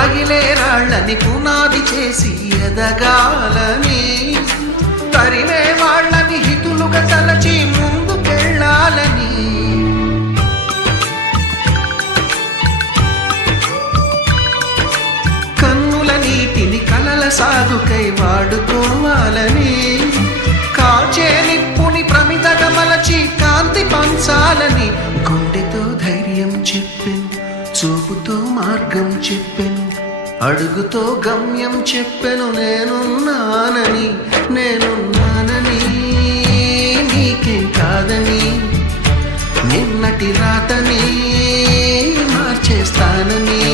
తగిలే రాళ్ళని పునాది చేసి ఎదగాలని, తరిమే వాళ్ళని హితులుగా తలచి ముందుకెళ్ళాలని, కన్నుల నీటిని కలల సాగుకై వాడుకోవాలని, కాచే నిప్పుని ప్రమిదగా మలచి కాంతి పంచాలని, గుండెతో ధైర్యం చెప్పెను, చూపుతో మార్గం చెప్పెను, అడుగుతో గమ్యం చెప్పెను, నేనున్నానని నీకేం కాదని, నిన్నటి రాతని మార్చేస్తానని.